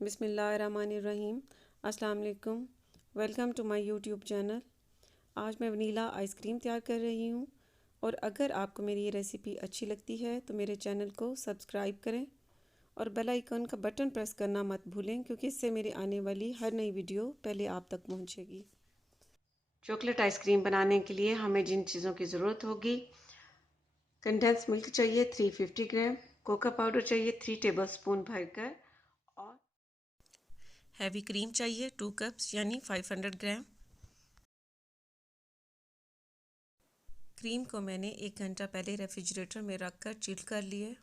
बिस्मिल्लाहिर्रहमानिर्रहीम। अस्सलाम वालेकुम। Welcome to my YouTube channel. आज मैं वनीला आइसक्रीम तैयार कर रही हूँ और अगर आपको मेरी ये रेसिपी अच्छी लगती है तो मेरे चैनल को सब्सक्राइब करें और बेल आइकन का बटन प्रेस करना मत भूलें, क्योंकि इससे मेरी आने वाली हर नई वीडियो पहले आप तक पहुँचेगी। चॉकलेट आइसक्रीम बनाने के लिए हमें जिन चीज़ों की ज़रूरत होगी: कंडेंस मिल्क चाहिए 350 ग्राम, कोका पाउडर चाहिए 3 टेबलस्पून भरकर, और हैवी क्रीम चाहिए 2 कप्स यानी 500 ग्राम। क्रीम को मैंने 1 घंटा पहले रेफ्रिजरेटर में रखकर चिल कर लिए।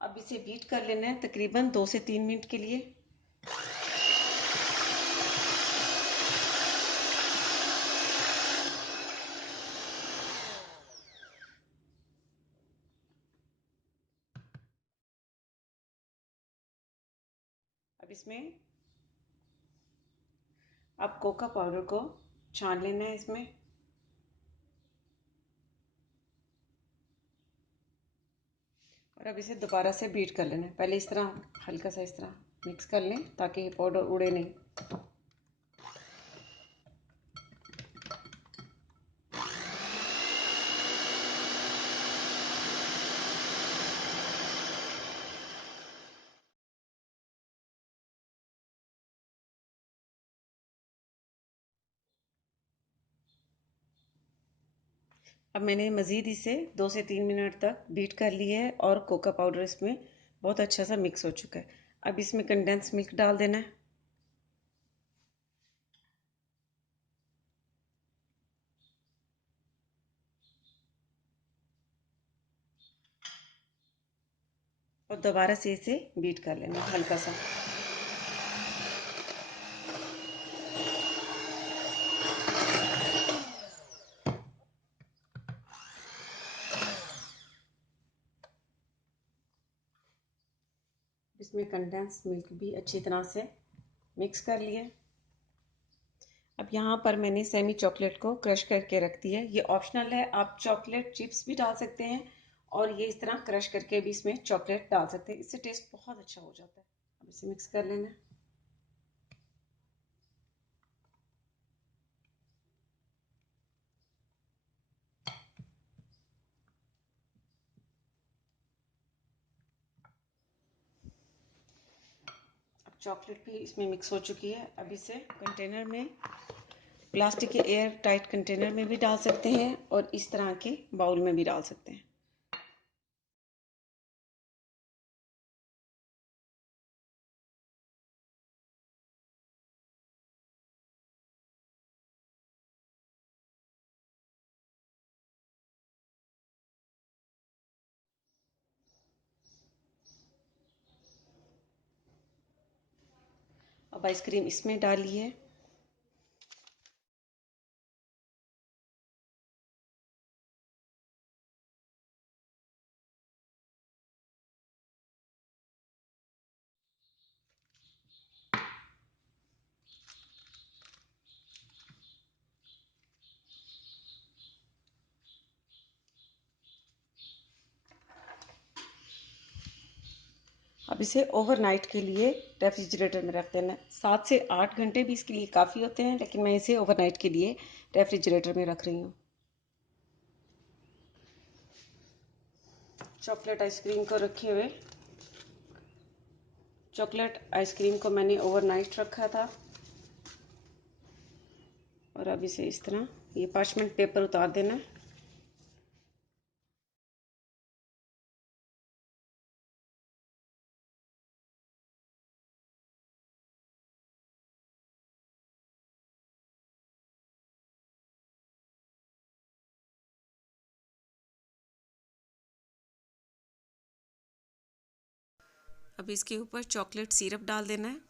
अब इसे बीट कर लेना है तकरीबन 2 से 3 मिनट के लिए। अब इसमें कोका पाउडर को छान लेना है इसमें। और अब इसे दोबारा से बीट कर लेना है। पहले इस तरह हल्का सा इस तरह मिक्स कर लें ताकि ये पाउडर उड़े नहीं। अब मैंने मज़ीद इसे 2 से 3 मिनट तक बीट कर लिया है और कोका पाउडर इसमें बहुत अच्छा सा मिक्स हो चुका है। अब इसमें कंडेंस मिल्क डाल देना है। और दोबारा से इसे बीट कर लेना हल्का सा। इसमें कंडेंस मिल्क भी अच्छी तरह से मिक्स कर लिए। अब यहाँ पर मैंने सेमी चॉकलेट को क्रश करके रख दिया है। ये ऑप्शनल है, आप चॉकलेट चिप्स भी डाल सकते हैं और ये इस तरह क्रश करके भी इसमें चॉकलेट डाल सकते हैं, इससे टेस्ट बहुत अच्छा हो जाता है। अब इसे मिक्स कर लेना है। चॉकलेट भी इसमें मिक्स हो चुकी है। अब इसे कंटेनर में, प्लास्टिक के एयर टाइट कंटेनर में भी डाल सकते हैं और इस तरह के बाउल में भी डाल सकते हैं। अब आइसक्रीम इसमें डाली है। अब इसे ओवरनाइट के लिए रेफ्रिजरेटर में रख देना है। 7 से 8 घंटे भी इसके लिए काफ़ी होते हैं, लेकिन मैं इसे ओवरनाइट के लिए रेफ्रिजरेटर में रख रही हूँ। चॉकलेट आइसक्रीम को रखे हुए, चॉकलेट आइसक्रीम को मैंने ओवरनाइट रखा था और अब इसे इस तरह ये पार्चमेंट पेपर उतार देना है। अब इसके ऊपर चॉकलेट सिरप डाल देना है।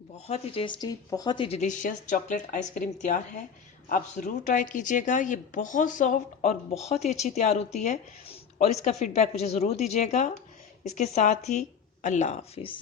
बहुत ही टेस्टी, बहुत ही डिलीशियस चॉकलेट आइसक्रीम तैयार है। आप ज़रूर ट्राई कीजिएगा। ये बहुत सॉफ्ट और बहुत ही अच्छी तैयार होती है और इसका फीडबैक मुझे ज़रूर दीजिएगा। इसके साथ ही अल्लाह हाफिज़।